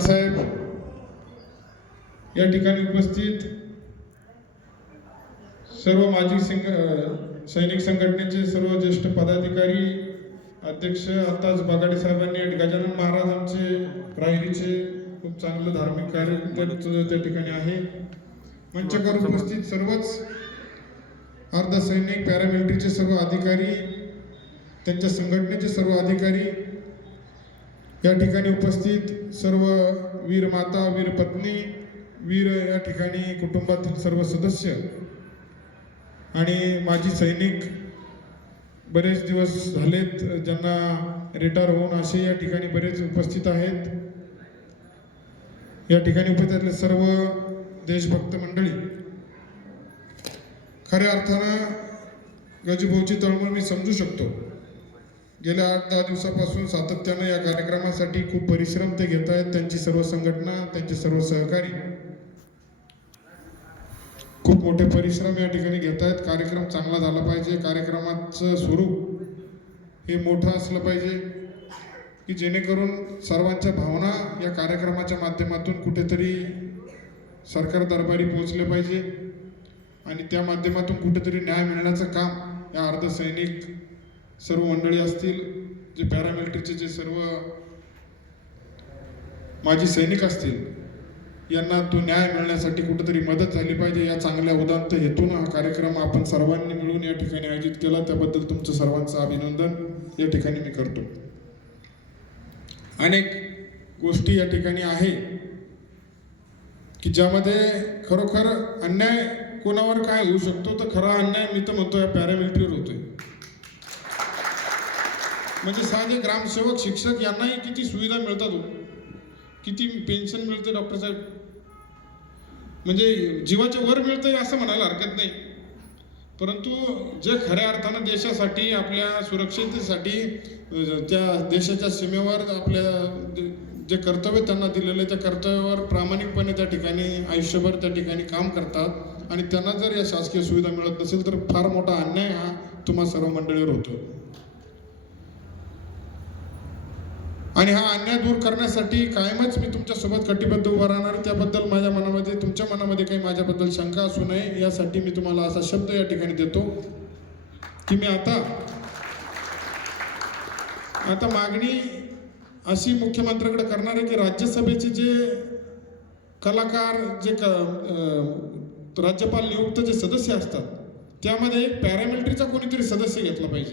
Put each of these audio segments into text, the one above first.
साहेब या ठिकाणी उपस्थित सर्व माजी सिंग सैनिक संघटनेचे सर्व ज्येष्ठ पदाधिकारी अध्यक्ष आताच बागाडे साहेबांनी गजानन महाराज आमचे खूप चांगलं धार्मिक कार्य त्या ठिकाणी आहे. मंचकर उपस्थित सर्वच अर्धसैनिक पॅरामिलिटरीचे सर्व अधिकारी त्यांच्या संघटनेचे सर्व अधिकारी या ठिकाणी उपस्थित सर्व वीर माता वीर पत्नी वीर या ठिकाणी कुटुंबातील सर्व सदस्य आणि माजी सैनिक बरेच दिवस झालेत ज्यांना रिटायर होऊन असे या ठिकाणी बरेच उपस्थित आहेत. या ठिकाणी उपस्थित असलेले सर्व देशभक्त मंडळी खऱ्या अर्थानं गजूभाऊची तळमळ मी समजू शकतो. गेल्या आठ दहा दिवसापासून सातत्यानं या कार्यक्रमासाठी खूप परिश्रम ते घेत आहेत. त्यांची सर्व संघटना त्यांचे सर्व सहकारी खूप मोठे परिश्रम या ठिकाणी घेत आहेत. कार्यक्रम चांगला झाला पाहिजे. कार्यक्रमाचं स्वरूप हे मोठं असलं पाहिजे की जेणेकरून सर्वांच्या भावना या कार्यक्रमाच्या माध्यमातून कुठेतरी सरकार दरबारी पोहोचले पाहिजे आणि त्या माध्यमातून कुठेतरी न्याय मिळण्याचं काम या अर्धसैनिक सर्व मंडळी असतील जे पॅरामिलिटरीचे जे सर्व माजी सैनिक असतील यांना तो न्याय मिळण्यासाठी कुठेतरी मदत झाली पाहिजे या चांगल्या उदांत हेतून हा कार्यक्रम आपण सर्वांनी मिळून या ठिकाणी आयोजित केला. त्याबद्दल तुमचं सर्वांचं अभिनंदन. या ठिकाणी मी करतो. अनेक गोष्टी या ठिकाणी आहे की ज्यामध्ये खरोखर अन्याय कोणावर काय होऊ शकतो? तर खरा अन्याय मी तर म्हणतो या पॅरामिलिटरीवर होतोय. म्हणजे साधे ग्रामसेवक शिक्षक यांनाही किती सुविधा मिळतात हो. किती पेन्शन मिळते डॉक्टर साहेब? म्हणजे जीवाच्या वर मिळतंय असं म्हणायला हरकत नाही. परंतु जे खऱ्या अर्थानं देशासाठी आपल्या सुरक्षिततेसाठी त्या देशाच्या सीमेवर आपल्या जे कर्तव्य त्यांना दिलेलं आहे त्या कर्तव्यावर प्रामाणिकपणे त्या ठिकाणी आयुष्यभर त्या ठिकाणी काम करतात आणि त्यांना जर या शासकीय सुविधा मिळत नसेल तर फार मोठा अन्याय हा तुम्हा सर्व मंडळीवर होतो आणि हा अन्याय दूर करण्यासाठी कायमच मी तुमच्यासोबत कटिबद्ध उभा राहणार. त्याबद्दल माझ्या मनामध्ये तुमच्या मनामध्ये काही माझ्याबद्दल शंका असू नये. यासाठी मी तुम्हाला असा शब्द या ठिकाणी देतो की मी आता आता मागणी अशी मुख्यमंत्र्याकडे करणार आहे की राज्यसभेचे जे कलाकार जे क राज्यपाल नियुक्त जे सदस्य असतात त्यामध्ये एक पॅरामिलिटरीचा कोणीतरी सदस्य घेतला पाहिजे.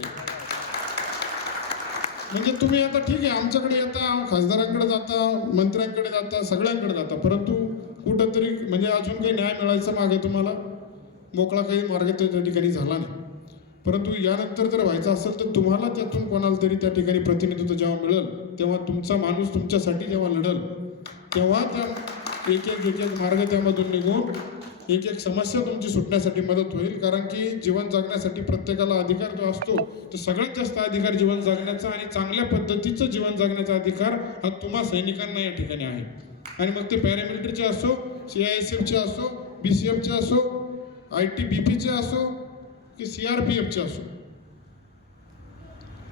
म्हणजे तुम्ही आता ठीक आहे आमच्याकडे येता खासदारांकडे जाता मंत्र्यांकडे जाता सगळ्यांकडे जाता परंतु कुठंतरी म्हणजे अजून काही न्याय मिळायचा मागे तुम्हाला? मोकळा काही मार्ग त्या त्या ठिकाणी झाला नाही. परंतु यानंतर जर व्हायचं असेल तर तुम्हाला त्यातून कोणाला तरी त्या ठिकाणी प्रतिनिधित्व जेव्हा मिळेल तेव्हा तुमचा माणूस तुमच्यासाठी जेव्हा लढल तेव्हा त्या एक एक एक मार्ग त्यामधून निघून एक एक समस्या तुमची सुटण्यासाठी मदत होईल कारण की जीवन जगण्यासाठी प्रत्येकाला अधिकार जो असतो तो सगळ्यात जास्त अधिकार जीवन जगण्याचा आणि चांगल्या पद्धतीचं जीवन जगण्याचा अधिकार हा तुम्हा सैनिकांना या ठिकाणी आहे. आणि मग ते पॅरामिलिटरीचे असो सी आय एस एफचे असो बी सी एफचे असो आय टी बी पीचे असो की सी आर पी एफचे असो.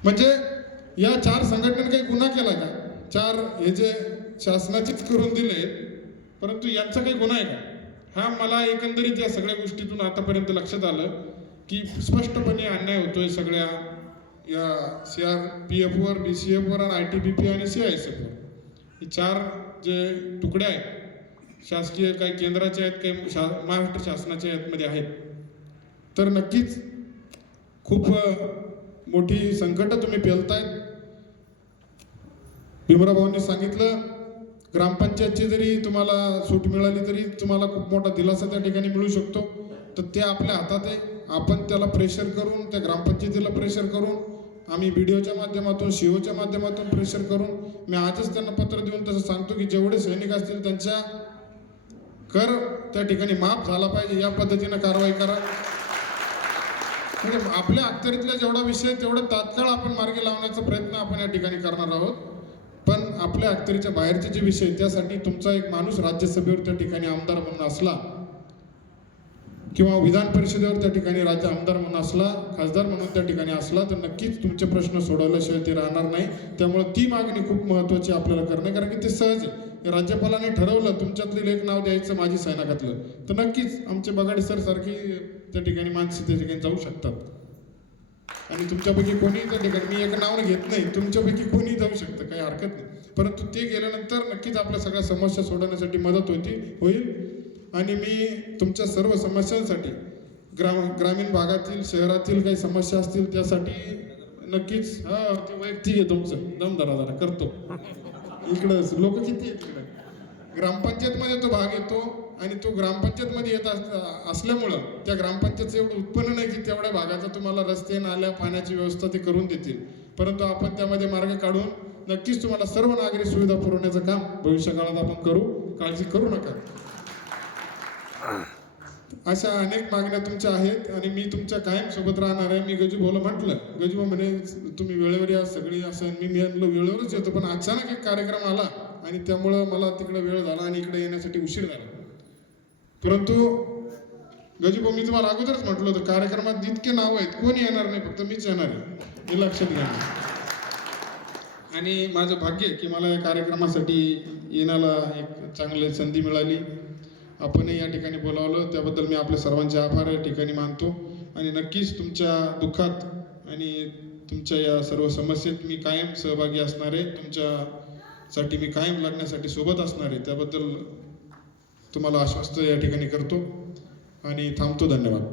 म्हणजे या चार संघटनेने काही गुन्हा केला का? चार हे जे शासनाचेच करून दिले परंतु यांचा काही गुन्हा आहे का? हा मला एकंदरीत या सगळ्या गोष्टीतून आतापर्यंत लक्षात आलं की स्पष्टपणे अन्याय होतोय सगळ्या या सी आर पी एफवर बी सी एफवर आणि आय टी बी पी आणि सी आय एस एफवर हे चार जे तुकडे आहेत शासकीय काही केंद्राचे आहेत काही शा महाराष्ट्र शासनाच्या यातमध्ये आहेत. तर नक्कीच खूप मोठी संकटं तुम्ही पेलतायत. भीमराभाऊंनी सांगितलं ग्रामपंचायतची जरी तुम्हाला सूट मिळाली तरी तुम्हाला खूप मोठा दिलासा त्या ठिकाणी मिळू शकतो. तर ते आपल्या हातात आहे. आपण त्याला प्रेशर करून त्या ग्रामपंचायतीला प्रेशर करून आम्ही व्हिडिओच्या माध्यमातून शिओच्या माध्यमातून प्रेशर करून मी आजच त्यांना पत्र देऊन तसं सांगतो की जेवढे सैनिक असतील त्यांच्या कर त्या ठिकाणी माफ झाला पाहिजे. या पद्धतीनं कारवाई करा. म्हणजे आपल्या अखत्यारीतला जेवढा विषय तेवढं तात्काळ आपण मार्गी लावण्याचा प्रयत्न आपण या ठिकाणी करणार आहोत. आपल्या अखतरीच्या बाहेरचे जे विषय आहेत, त्यासाठी तुमचा एक माणूस राज्यसभेवर त्या ठिकाणी आमदार म्हणून असला किंवा विधान परिषदेवर त्या ठिकाणी राज्य आमदार म्हणून असला खासदार म्हणून त्या ठिकाणी असला तर नक्कीच तुमचे प्रश्न सोडवल्याशिवाय ते राहणार नाही. त्यामुळे ती मागणी खूप महत्त्वाची आपल्याला करणं आहे, कारण की ते सहज आहे. राज्यपालाने ठरवलं तुमच्यातलं एक नाव द्यायचं माझी सैनाकातलं तर नक्कीच आमचे बगाडे सर सारखी त्या ठिकाणी माणसं त्या ठिकाणी जाऊ शकतात. आणि तुमच्यापैकी कोणीही त्या ठिकाणी मी एक नाव घेत नाही तुमच्यापैकी कोणीही जाऊ शकतं काही हरकत नाही. परंतु ते गेल्यानंतर नक्कीच आपल्या सगळ्या समस्या सोडवण्यासाठी मदत होती होईल. आणि मी तुमच्या सर्व समस्यांसाठी ग्राम ग्रामीण भागातील शहरातील काही समस्या असतील त्यासाठी नक्कीच हा ते वैयक्तिक आहे तुमचं. दम जरा करतो. इकडं लोक किती आहेत इकडं? ग्रामपंचायतमध्ये तो भाग येतो आणि तो ग्रामपंचायतमध्ये येत अस- असल्यामुळं त्या ग्रामपंचायतचं एवढं उत्पन्न नाही की तेवढ्या भागाचा तुम्हाला रस्ते नाल्या पाण्याची व्यवस्था ते करून देतील. परंतु आपण त्यामध्ये मार्ग काढून नक्कीच तुम्हाला सर्व नागरी सुविधा पुरवण्याचं काम भविष्यकाळात आपण करू. काळजी करू नका. अशा अनेक मागण्या तुमच्या आहेत आणि मी तुमच्या कायम सोबत राहणार आहे. मी गजू बोला म्हटलं गजू म्हणे तुम्ही वेळेवर या सगळी असं मी मी वेळेवरच येतो. पण अचानक एक कार्यक्रम आला आणि त्यामुळं मला तिकडे वेळ झाला आणि इकडे येण्यासाठी उशीर झाला. परंतु गजीभाऊ मी तुम्हाला अगोदरच म्हटलं होतं कार्यक्रमात जितके नाव आहेत कोणी येणार नाही फक्त मीच येणार आहे. हे लक्षात घ्या. आणि माझं भाग्य आहे की मला या कार्यक्रमासाठी येण्याला एक चांगली संधी मिळाली. आपणही या ठिकाणी बोलावलं त्याबद्दल मी आपल्या सर्वांचे आभार या ठिकाणी मानतो. आणि नक्कीच तुमच्या दुःखात आणि तुमच्या या सर्व समस्येत मी कायम सहभागी असणार आहे. तुमच्यासाठी मी कायम लागण्यासाठी सोबत असणार आहे. त्याबद्दल तुम्हाला आश्वस्त या ठिकाणी करतो. आणि थांबतो धन्यवाद.